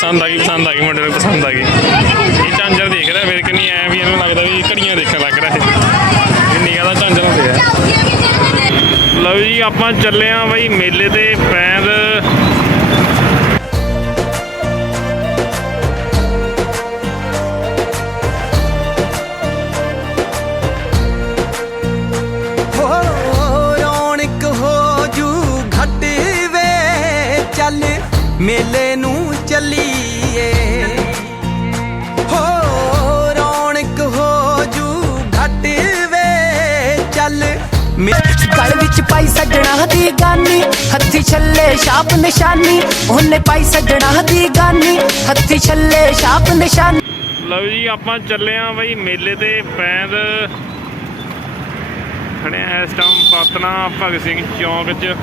ਪਸੰਦ ਆ ਗਈ, ਪਸੰਦ ਆ ਗਈ, ਮੁੰਡੇ ਨੂੰ ਪਸੰਦ ਆ ਗਈ। ਇਹ ਝਾਂਜਰ ਦੇਖ ਰਿਹਾ ਮੇਰੇ ਕਿ ਨਹੀਂ ਐ ਵੀ ਇਹਨੂੰ ਲੱਗਦਾ ਵੀ ਘੜੀਆਂ ਦੇਖਣ ਲੱਗ ਰਿਹਾ ਇਹ। ਨਿਗਾਹ ਦਾ ਝਾਂਜਰ ਹੁੰਦੇ ਆ ਲਓ ਜੀ, ਆਪਾਂ ਚੱਲੇ ਆ ਬਈ ਮੇਲੇ ਤੇ ਪੈਂਦ। ਹੋ ਗਲ ਵਿੱਚ ਪਾਈ ਸੱਜਣਾ ਦੀ ਗਾਨੀ। ਹੱਥੀ ਛੱਲੇ ਛਾਪ ਨਿਸ਼ਾਨੀ, ਉਹਨੇ ਪਾਈ ਸੱਜਣਾ ਦੀ ਗਾਨੀ। ਹੱਥੀ ਛੱਲੇ ਛਾਪ ਨਿਸ਼ਾਨੀ। ਲਓ ਜੀ, ਆਪਾਂ ਚੱਲੇ ਆ ਬਈ ਮੇਲੇ ਤੇ ਪੈਂਦ। ਖੜੇ ਆ ਇਸ ਟਾਈਮ ਪਾਤਨਾ ਭਗਤ ਸਿੰਘ ਚੌਂਕ 'ਚ।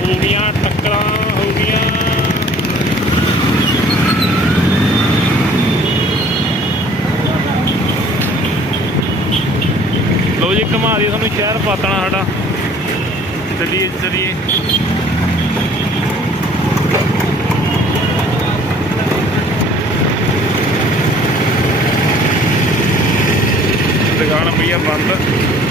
ਹੋ ਗਈਆਂ ਟੱਕਰਾਂ, ਹੋ ਗਈਆਂ। ਘੁਮਾ ਦੀ ਤੁਹਾਨੂੰ ਸ਼ਹਿਰ ਪਾਤਣਾ ਸਾਡਾ। ਚਲਿਏ ਚਲਿਏ। ਦੁਕਾਨ ਪਈ ਆ ਬੰਦ।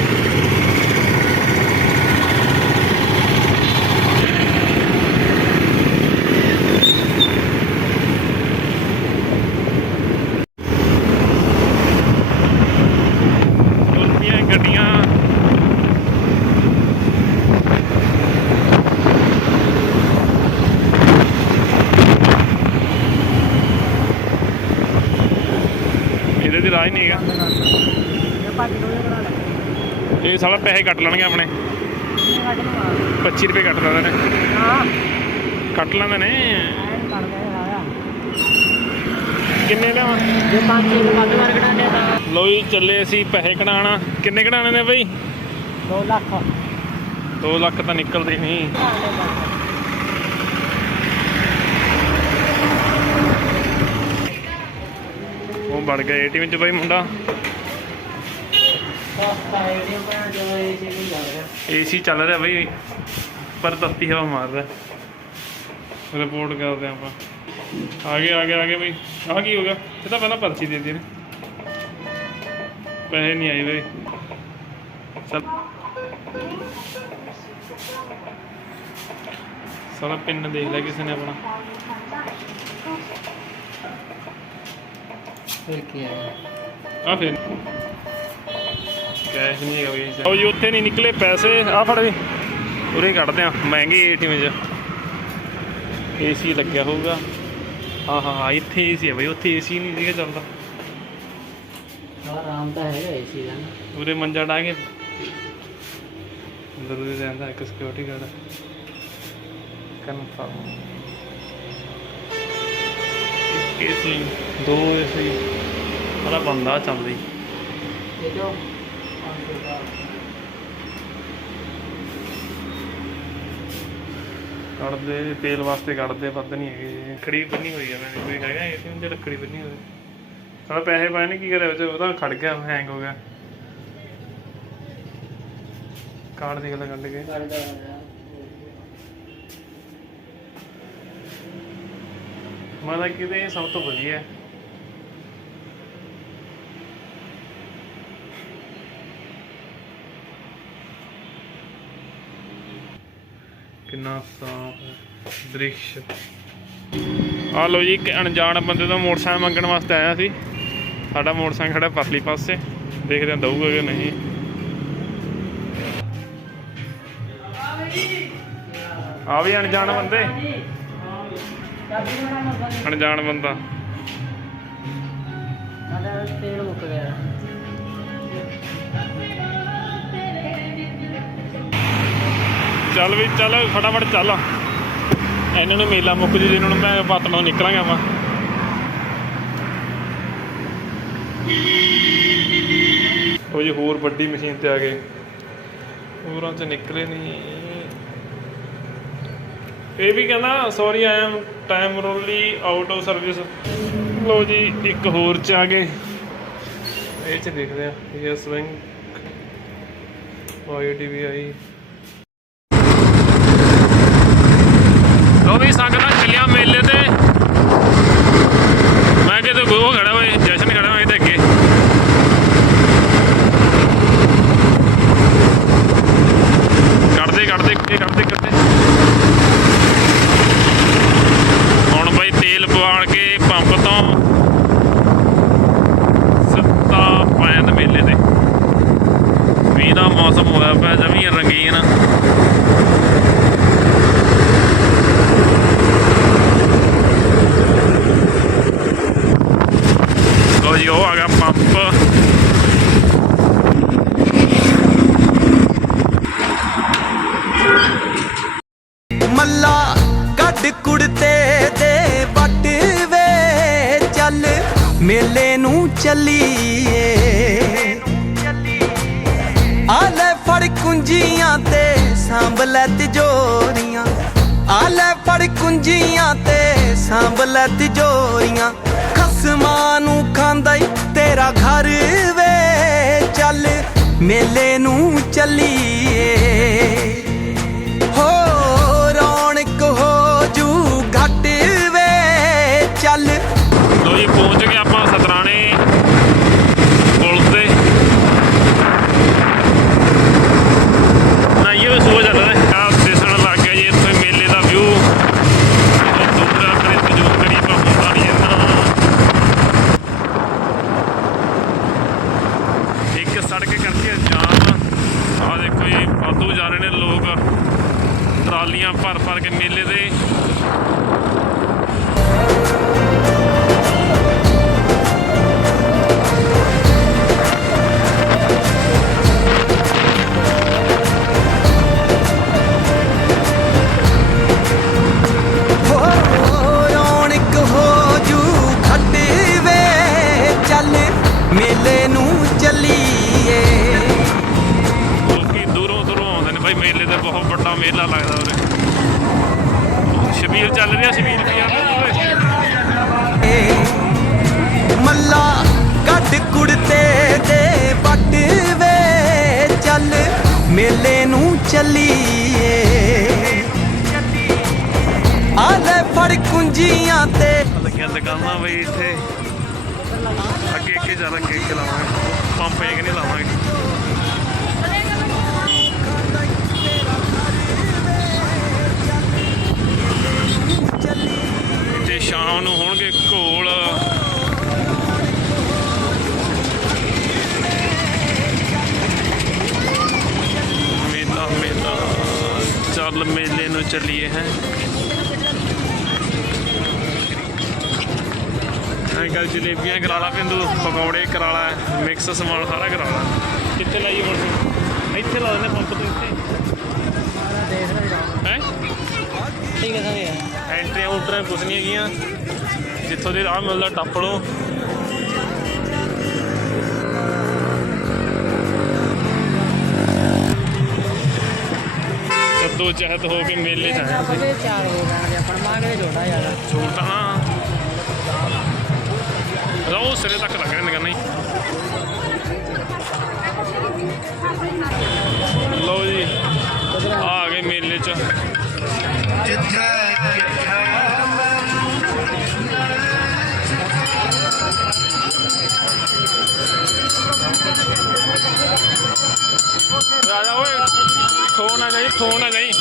ਤੇ ਰਾਜ ਨਹੀਂ ਹੈਗਾ। ਇਹ ਸਾਲਾ ਪੈਸੇ ਕੱਟ ਲੈਣਗੇ ਆਪਣੇ। 25 ਰੁਪਏ ਕੱਟ ਲੈਂਦੇ ਨੇ। ਕੱਟ ਲੈਂਦੇ ਨੇ। ਕਿੰਨੇ ਲਿਆਵਾਂ ਲੋ ਜੀ ਚੱਲੇ ਅਸੀਂ ਪੈਸੇ ਕਢਾਉਣ। ਕਿੰਨੇ ਕਢਾਣੇ ਨੇ ਬਈ? 2 ਲੱਖ। 2 ਲੱਖ ਤਾਂ ਨਿਕਲਦੇ ਨਹੀਂ। ਉਹ ਵੜ ਗਿਆ ਏਟੀਐਮ ਚ ਬਈ ਮੁੰਡਾ। ਏਸੀ ਚੱਲ ਰਿਹਾ ਬਈ, ਪਰ ਤੱਤੀ ਹਵਾ ਮਾਰ ਰਿਹਾ। ਰਿਪੋਰਟ ਕਰਦੇ ਆਪਾਂ। ਆਗੇ ਆਗੇ ਆਗੇ ਬਈ। ਆ ਕੀ ਹੋ ਗਿਆ? ਇਹ ਤਾਂ ਪਹਿਲਾਂ ਪਰਚੀ ਦੇ ਦਿੱਤੀ ਨੇ ਪੈਸੇ ਨਹੀਂ ਆਏ ਬਈ। ਸਾਰਾ ਸਾਲਾ ਪਿੰਨ ਦੇਖ ਲਿਆ ਕਿਸੇ ਨੇ ਆਪਣਾ। ਫਿਰ ਕੀ ਆ? ਆ ਫਿਰ। ਕੈਸ਼ ਨਹੀਂ ਹੈਗਾ ਵੀ ਉਹ ਜੀ ਉੱਥੇ ਨਹੀਂ ਨਿਕਲੇ ਪੈਸੇ। ਆ ਫੜ ਵੀ। ਉਰੇ ਹੀ ਕੱਢਦੇ ਆ ਮਹਿੰਗੇ ਏਟੀਐਮ 'ਚ। ਏਸੀ ਲੱਗਿਆ ਹੋਊਗਾ। ਹਾਂ ਹਾਂ ਹਾਂ ਇੱਥੇ ਏਸੀ ਹੈ ਬਈ ਉੱਥੇ ਏਸੀ ਨਹੀਂ ਸੀਗਾ ਚੱਲਦਾ। ਆਰਾਮ ਤਾਂ ਹੈਗਾ ਏਸੀ ਦਾ ਉਰੇ ਮੰਜਾ ਡਾ ਕੇ। ਅੰਦਰ ਉਰੇ ਰਹਿੰਦਾ ਇੱਕ ਸਿਕਿਉਰਿਟੀ ਗਾਰਡ ਕਨਫਰਮ ਏਸੀ ਦੋ ਏਸੀ ਬੜਾ ਬੰਦਾ ਚੱਲਦੀ ਕੱਢਦੇ ਤੇਲ ਵਾਸਤੇ ਕੱਢਦੇ ਵੱਧ ਨਹੀਂ ਹੈਗੇ। ਖੜੀ ਬੰਨੀ ਹੋਈ ਆ ਮੈਨੇ ਕੋਈ ਹੈਗਾ ਏਟੀਐਮ ਤੇ ਲੱਕੜੀ ਬੰਨੀ ਹੋਈ। ਸਾਲਾ ਪੈਸੇ ਪਾਏ ਨੇ ਕੀ ਕਰਿਆ ਉਹ 'ਚ? ਉਹਦਾ ਖੜ ਗਿਆ ਹੈਂਗ ਹੋ ਗਿਆ। ਕਾਰਡ ਦੇਖ ਲੈ ਕੱਢ ਕੇ। ਮਤਲਬ ਮੈਂ ਕਿਤੇ ਇਹ ਸਭ ਤੋਂ ਵਧੀਆ। ਹੈ ਕਿੰਨਾ ਸਾਫ਼ ਦ੍ਰਿਸ਼। ਆ ਲੋ ਜੀ, ਇੱਕ ਅਣਜਾਣ ਬੰਦੇ ਤੋਂ ਮੋਟਰਸਾਈਕਲ ਮੰਗਣ ਵਾਸਤੇ ਆਇਆ ਸੀ। ਸਾਡਾ ਮੋਟਰਸਾਈਕਲ ਖੜਾ ਪਰਲੀ ਪਾਸੇ। ਦੇਖਦੇ ਹਾਂ ਦਊਗਾ ਕਿ ਨਹੀਂ। ਆ ਵੀ ਅਣਜਾਣ ਬੰਦੇ। ਅਣਜਾਣ ਬੰਦਾ। ਸਾਡਾ ਤੇਲ ਮੁੱਕ ਗਿਆ। ਚੱਲ ਵੀ ਚੱਲ ਫਟਾਫਟ ਚੱਲ। ਇਹਨਾਂ ਨੂੰ ਮੇਲਾ ਮੁੱਕ ਜੀ ਇਹਨਾਂ ਨੂੰ ਮੈਂ ਪਾਤਣੋਂ ਨਿਕਲਾਂਗਾ ਆਪਾਂ ਉਹ ਜੀ ਹੋਰ ਵੱਡੀ ਮਸ਼ੀਨ ਤੇ ਆ ਗਏ। ਹੋਰਾਂ ਚ ਨਿਕਲੇ ਨਹੀਂ ਇਹ ਵੀ ਕਹਿੰਦਾ sorry I am temporarily out of service ਲੋ ਜੀ, ਇੱਕ ਹੋਰ ਚ ਆ ਗਏ। ਇਹ ਚ ਦੇਖਦੇ ਆ, ਯੈਸ ਬੈਂਕ ਵਾਈਟ ਵੀ ਆਈ। ਲੋ ਵੀ, ਸੰਗਤਾਂ, ਚੱਲਿਆ ਮੇਲੇ ਤੇ ਮੈਂ ਕਿਤੇ ਗੋ ਖੜਾ ਹੋਏ ਜਸ਼ਨ ਖੜਾ ਹੋਏ ਤੇ ਅੱਗੇ ਕੱਢਦੇ ਕੱਢਦੇ ਅੱਗੇ ਕੱਢਦੇ ਕੱਢਦੇ ਹੁਣ ਬਈ ਤੇਲ ਪਵਾਲ ਕੇ ਪੰਪ ਤੋਂ ਸਿੱਧਾ ਪੈਂਦ ਮੇਲੇ ਤੇ ਮੀਂਹ ਦਾ ਮੌਸਮ ਹੋਇਆ ਪਿਆ ਜਮੀ ਰੰਗੀਨ ਲੋ ਜੀ ਉਹ ਆ ਗਿਆ ਪੰਪ ਮੱਲਾ ਕੱਢ ਕੁੜਤੇ ਦੇ ਵੱਟ ਵੇ, ਚੱਲ ਮੇਲੇ ਨੂੰ ਚੱਲੀਏ। ਆਲੇ ਫੜ ਕੁੰਜੀਆਂ ਤੇ ਸਾਂਭ ਲੈ ਤਿਜੋਰੀਆਂ। ਆ ਲੈ ਫੜ ਕੁੰਜੀਆਂ ਤੇ ਸਾਂਭ ਲੈ ਤਿਜੋਰੀਆਂ। ਈ ਘਰ ਵੇ ਚੱਲ ਮੇਲੇ ਨੂੰ ਚੱਲੀਏ। ਟਰਾਲੀਆਂ ਭਰ ਭਰ ਕੇ ਮੇਲੇ ਦੇ। ਮੇਲੇ ਨੂੰ ਚੱਲੀਏ ਲੋਕੀ ਦੂਰੋਂ ਦੂਰੋਂ ਆਉਂਦੇ ਨੇ ਭਾਈ ਮੇਲੇ ਤੇ ਬਹੁਤ ਵੱਡਾ ਮੇਲਾ ਲੱਗਦਾ ਉਰੇ ਸ਼ਬੀਲ ਚੱਲ ਰਿਹਾ ਕੀ ਆਉਂਦਾ ਓਏ ਮੱਲਾ ਕੱਢ ਕੁੜਤੇ ਦੇ ਵੱਟ ਵੇ ਚੱਲ ਮੇਲੇ ਨੂੰ ਚੱਲੀਏ। ਆ ਲੈ ਫੜ ਕੁੰਜੀਆਂ ਤੇ। ਲੱਗਿਆ ਦੁਕਾਨਾਂ ਬਈ ਇੱਥੇ। ਅੱਗੇ ਅੱਗੇ ਚੱਲ ਅੱਗੇ ਅੱਗੇ ਲਾਵਾਂਗੇ। ਪੰਪ ਇੱਕ ਨਹੀਂ ਲਾਵਾਂਗੇ। ਸ਼ਾਮ ਨੂੰ ਹੋਣਗੇ ਘੋਲ ਮੇਲਾ ਮੇਲਾ। ਚੱਲ ਮੇਲੇ ਨੂੰ ਚੱਲੀਏ ਹੈ। ਅੰਕਲ ਜਲੇਬੀਆਂ ਕਰਾਲਾ ਪਿੰਦੂ। ਪਕੌੜੇ ਕਰਾਲਾ ਮਿਕਸ ਸਮਾਨ ਸਾਰਾ ਕਰਾਲਾ ਕਿੱਥੇ ਲਾਈ ਹੁਣ? ਇੱਥੇ ਲਾ ਦਿੰਦੇ ਪੰਪ ਤੇ ਇੱਥੇ। ਹੈ? ਠੀਕ ਹੈ ਸਰ ਐਂਟਰੀਆਂ ਉਲਟਰਾਂ ਕੁਛ ਨਹੀਂ ਹੈਗੀਆਂ। ਜਿੱਥੋਂ ਦੇ ਰਾਹ ਮਿਲਦਾ ਟੱਪ ਲਓ ਸੱਦੋ ਚਹਿਤ ਹੋ ਕੇ ਮੇਲੇ ਚ ਆਏ ਅਸੀਂ ਚਾਰ ਹੋ। ਗਏ ਆਪਾਂ ਮਾਂ ਛੋਟਾ ਜ਼ਿਆਦਾ ਛੋਟਾ ਨਾ ਰੋ ਸਿਰੇ ਤੱਕ ਲੱਗ ਰਿਹਾ ਨਿਕਲਣਾ ਹੀ। ਲਓ ਜੀ, ਆ ਗਏ ਮੇਲੇ ਚ। ਰਾਜਾ ਓਏ ਖੋ ਨਾ ਜਾਈ ਖੋ ਨਾ ਜਾਈ।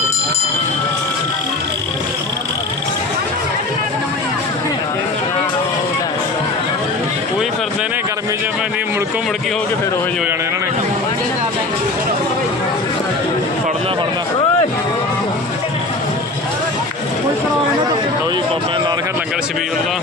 ਕੋਈ ਫਿਰਦੇ ਨੇ ਗਰਮੀ 'ਚ ਪੈਂਦੀ ਮੁੜਕੋ ਮੁੜਕੀ ਹੋ ਕੇ ਫਿਰ ਉਹ ਹੋ ਜਾਣੇ ਇਹਨਾਂ ਨੇ। ਫੜ ਲਾ ਫੜ ਲਾ toplanan harekatlangar Sibiyulda.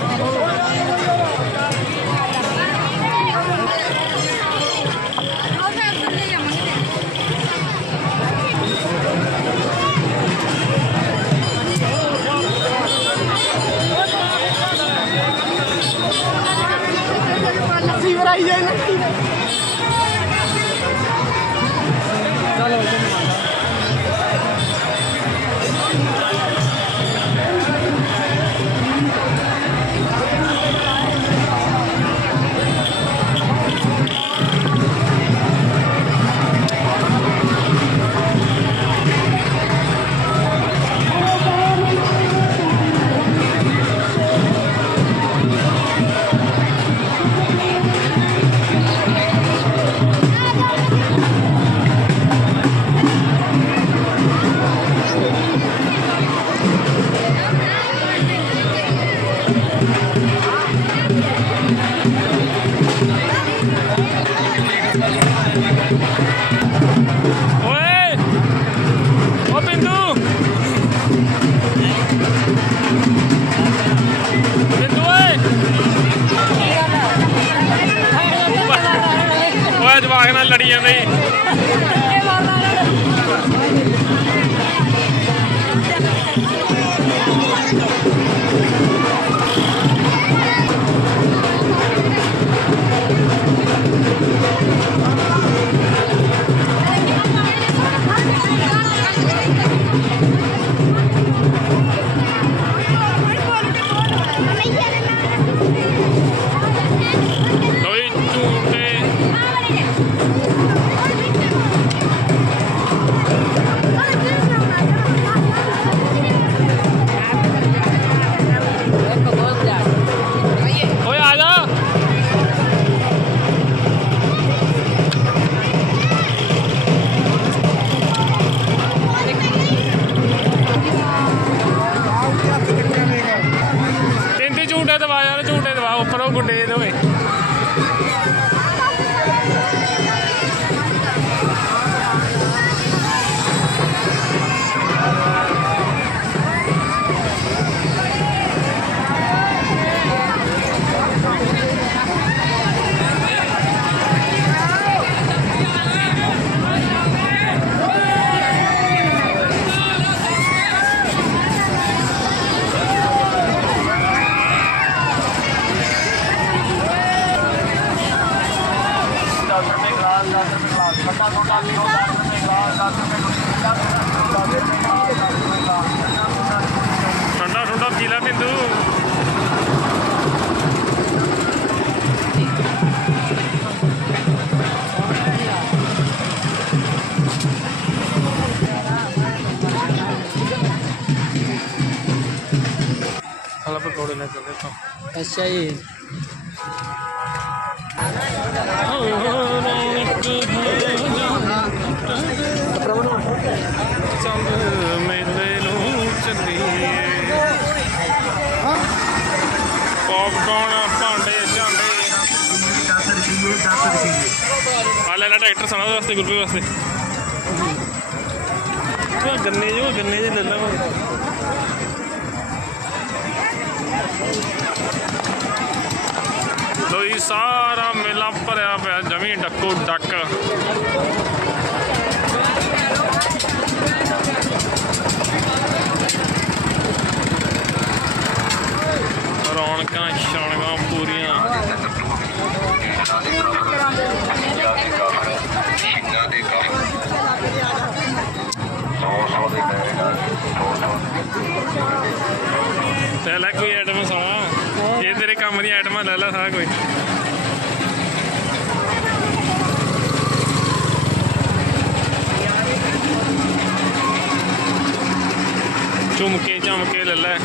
Sí, ahí en la. ਅੱਛਾ ਜੀ। ਸੰਗ ਮੇਲੇ ਨੂੰ ਚੱਲੀਏ। ਪੌਪਕੌਰਨ ਭਾਂਡੇ ਝਾਂਡੇ ਆ ਲੈ ਲੈ ਟਰੈਕਟਰ ਸਾਨਾ ਉਹਦੇ ਵਾਸਤੇ ਗੁਰਪ੍ਰੀਤ ਵਾਸਤੇ। ਉਹ ਗੰਨੇ ਜੋ ਗੰਨੇ ਜੇ ਲੈ ਲਾ ਸਾਰਾ ਮੇਲਾ ਭਰਿਆ ਪਿਆ, ਜਮੀ ਡੱਕੋ ਡੱਕ। ਰੌਣਕਾਂ ਸ਼ੌਣਕਾਂ ਪੂਰੀਆਂ। ਲੈ ਲੈ ਕੋਈ ਆਈਟਮ ਸਵਾ ਇਹ ਤੇਰੇ ਕੰਮ ਦੀਆਂ ਆਈਟਮਾਂ ਲੈ ਲੈ ਸਾਰਾ ਕੋਈ ਝੁਮਕੇ ਝਮਕੇ ਲੈ ਲੈ।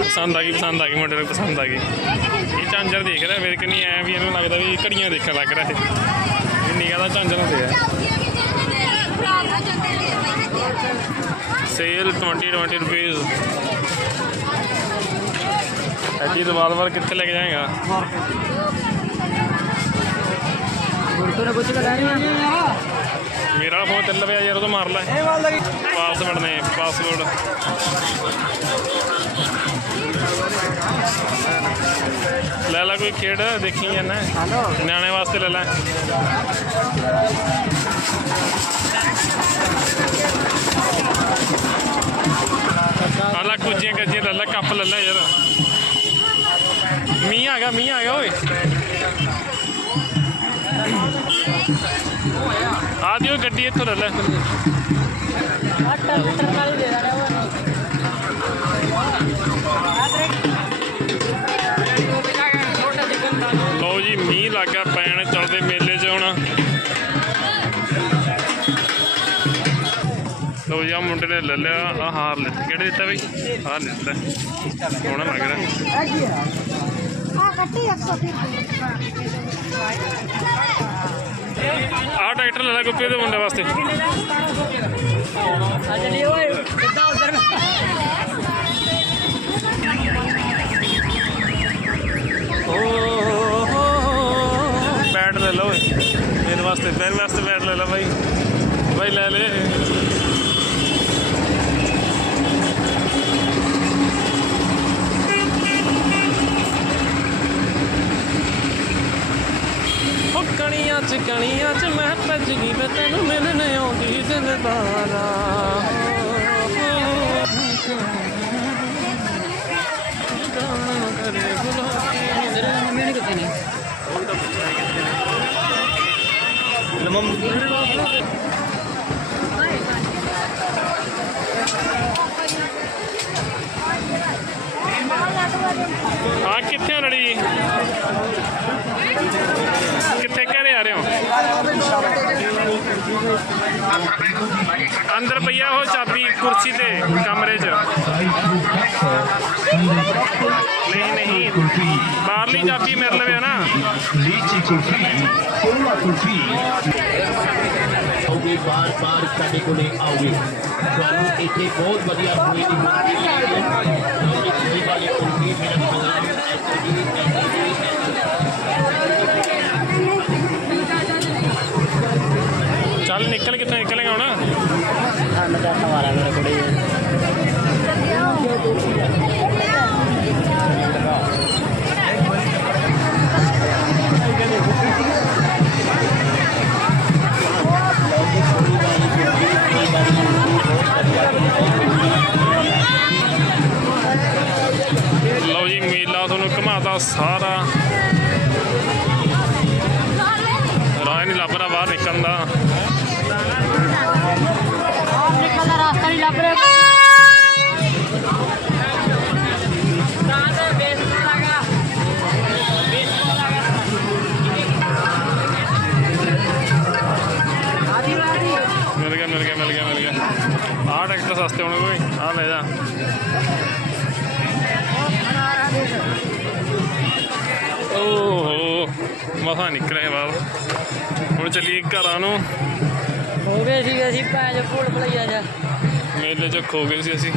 ਪਸੰਦ ਆ ਗਈ, ਪਸੰਦ ਆ ਗਈ, ਮੁੰਡੇ ਨੂੰ ਪਸੰਦ ਆ ਗਈ। ਇਹ ਝਾਂਜਰ ਦੇਖ ਰਿਹਾ ਮੇਰੇ ਕਿ ਨਹੀਂ ਐ ਵੀ ਇਹਨੂੰ ਲੱਗਦਾ ਵੀ ਘੜੀਆਂ ਦੇਖਣ ਲੱਗ ਰਿਹਾ ਇਹ। ਇਹ ਨਿਗਾਹ ਦਾ ਝਾਂਜਰ ਹੁੰਦੇ ਆ। ਸੇਲ 20 20 ਰੁਪਏ ਐਜੀ ਰਿਵਾਲਵਰ ਕਿੱਥੇ ਲੈ ਕੇ ਜਾਏਗਾ? ਆ ਮੇਰਾ ਫੋਨ ਚੱਲ ਪਿਆ ਯਾਰ ਉਹ ਤੋਂ ਮਾਰ ਲੈ। ਪਾਸਵਰਡ ਨੇ ਪਾਸਵਰਡ ਲੈ ਲੈ ਕੋਈ ਖੇਡ ਦੇਖੀ ਜਾਣਾ ਨਿਆਣੇ ਵਾਸਤੇ ਲੈ ਲੈ। ਆ ਲੈ ਕੁਝੀਆਂ ਕੱਜੀਆਂ ਲੈ ਲੈ ਕੱਪ ਲੈ ਲੈ ਯਾਰ। ਮੀਂਹ ਆ ਗਿਆ ਮੀਂਹ ਆ ਗਿਆ ਓਏ। ਆ ਦਿਓ ਗੱਡੀ ਇੱਥੋਂ ਲੈ ਲੈ। ਲਓ ਜੀ, ਮੀਂਹ ਲੱਗਾ ਪੈਣ, ਚੱਲਦੇ ਮੇਲੇ 'ਚ ਹੁਣ। ਲਓ ਜੀ ਆ ਮੁੰਡੇ ਨੇ ਲੈ ਲਿਆ ਆ ਹਾਰ ਲਿੱਤਾ। ਕਿਹੜੇ ਦਿੱਤਾ ਬਈ? ਹਾਰ ਲਿੱਤਾ। ਸੋਹਣਾ ਲੱਗ ਰਿਹਾ। ਕੱਟੀ 130 ਆ ਟਰੈਕਟਰ ਲੈ ਲੈ ਗੁੱਪੀ ਦੇ ਮੁੰਡੇ ਵਾਸਤੇ। ਚਲੀ ਓਏ ਕਿੱਦਾਂ ਉਧਰ ਬੈਟ ਲੈ ਲਓ ਮੇਰੇ ਵਾਸਤੇ ਮੇਰੇ ਵਾਸਤੇ ਬੈਟ ਲੈ ਲੈ ਬਾਈ। ਬਾਈ ਲੈ ਲੈ। ਕਣੀਆਂ ਚ ਕਣੀਆਂ ਚ ਮੈਂ ਭੱਜ ਗਈ ਵੇ ਤੈਨੂੰ ਮਿਲਣ ਆਉਂਦੀ ਦਿਲਦਾਰਾ ਕਰੇ ਗੁਲਾਬੀ ਨਹੀਂ ਕਿੱਥੇ ਲੜੀ ਕਿੱਥੇ ਘਰੇ ਆ ਰਹੇ ਹੋ? ਅੰਦਰ ਪਈਆ ਉਹ ਚਾਬੀ ਕੁਰਸੀ ਤੇ, ਕਮਰੇ 'ਚ। ਨਹੀਂ ਨਹੀਂ। ਬਾਹਰਲੀ ਚਾਬੀ ਮੇਰੇ ਲਵੇ ਨਾ। ਲੀਚੀ ਕੁਲਫੀ ਕੋਲਾ ਕੁਲਫੀ ਆਓਗੇ ਬਾਰ ਬਾਰ ਸਾਡੇ ਕੋਲੇ ਆਓਗੇ ਤੁਹਾਨੂੰ ਇੱਥੇ ਬਹੁਤ ਵਧੀਆ ਹੋਈ ਦੀ ਮੁਕਤੀ ਮਿਲੇਗੀ ਕੁਲਫੀ ਵਾਲੀ ਕੁਲਫੀ ਮੇਰਾ ਨਾਮ ਚੱਲ ਨਿਕਲ ਕਿੱਥੇ ਨਿਕਲੇਗਾ ਹੁਣ? ਠੰਡ ਦਾ ਸਵਾਰਾ ਮੇਰੇ ਕੋਲੇ ਮਸਾ ਨਿਕਲੇ ਬਾਹਰ ਹੁਣ ਚੱਲੀਏ ਘਰਾਂ ਨੂੰ। ਹੋ ਗਏ ਸੀ ਅਸੀਂ ਭੈਣ ਜੋ ਭੂਲ ਭੁਲਈਆ ਜਾ ਮੇਲੇ ਚ ਖੋ ਗਏ ਸੀ ਅਸੀਂ।